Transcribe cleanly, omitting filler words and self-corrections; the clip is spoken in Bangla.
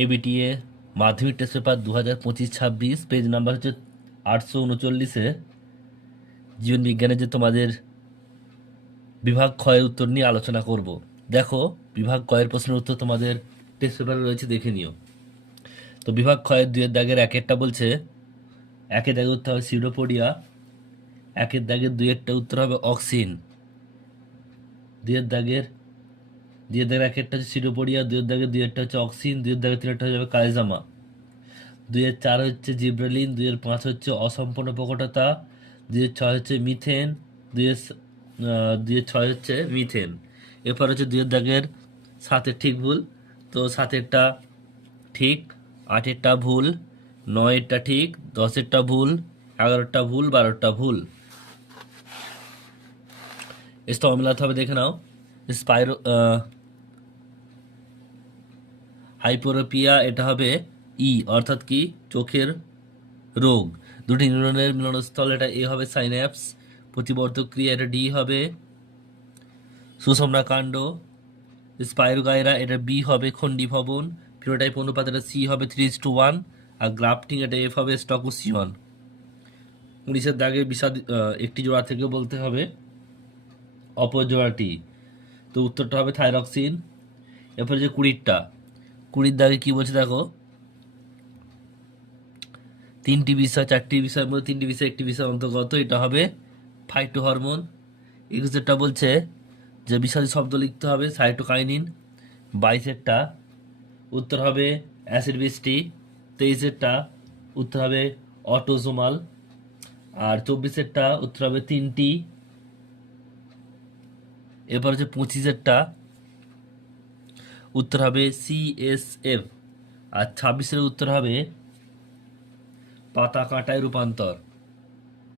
এবিটিএ মাধ্যমিক টেস্ট পেপার 2025-26, পেজ নাম্বার হচ্ছে 839-এ জীবন বিজ্ঞানের যে তোমাদের বিভাগ ক্ষয়ের উত্তর নিয়ে আলোচনা করব। দেখো, বিভাগ ক্ষয়ের প্রশ্নের উত্তর তোমাদের টেস্ট পেপারে রয়েছে, দেখে নিও। তো বিভাগ ক্ষয়ের 2-এর দাগের 1-এরটা বলছে, 1-এর দাগের উত্তর হবে সিউডোপোডিয়া, 1-এর দাগের 2-এরটা উত্তর হবে অক্সিন, 2-এর দাগের 1-এরটা হচ্ছে সিউডোপোডিয়া, 2-এর দাগের 2-এরটা হচ্ছে অক্সিন, 2-এর দাগের 3-এরটা হয়ে যাবে কাইজামা, 2-এর 4 হচ্ছে জিব্রেলিন, 2-এর 5 হচ্ছে অসম্পূর্ণ প্রকটতা, 2-এর 6 হচ্ছে মিথেন, 2-এর 6 হচ্ছে মিথেন। এরপর হচ্ছে 2-এর দাগের 7-এর ঠিক ভুল। তো 7-এরটা ঠিক, 8-এরটা ভুল, 9-এরটা ঠিক, 10-এরটা ভুল, 11-টা ভুল, 12-টা ভুল। স্তম্ভ মেলাতে হবে, দেখে নাও। স্পাইরো হাইপোরোপিয়া, এটা হবে অর্থাৎ কি, চোখের রোগ। দুটি নিউরনের মিলনস্থল, এটা এ হবে সাইন্যাপস। প্রতিবর্ধক ক্রিয়া, এটা ডি হবে। সুষমনা কাণ্ড স্পাইরোগাইরা, এটা বি হবে খন্ডি ভবন। ফিনোটাইপ অনুপাত, এটা সি হবে 3:1। আর গ্রাফটিং, এটা এফ হবে স্টকুসিয়ন। 19-এর দাগে বিষাদ একটি জোড়া থেকে বলতে হবে অপর জোড়াটি। তো উত্তরটা হবে থাইরক্সিন। এরপরে যে 20-এর দাগে কি বলছে দেখো, 3টি বিষয়, 4টি বিষয়ের মধ্যে 3টি বিষয়, একটি বিষয় অন্তর্গত, এটা হবে ফাইটো হরমোন। 21-এরটা বলছে যে বিষাদী শব্দ লিখতে হবে সাইটোকাইনিন। 22-এরটা উত্তর হবে অ্যাসিড বৃষ্টি। 23-এরটা উত্তর হবে অটোজোমাল। আর 24-এরটা উত্তর হবে 3টি। এরপর হচ্ছে 25-এরটা উত্তর হবে CSF। আর 26-এর উত্তর হবে পাতা কাঁটায় রূপান্তর।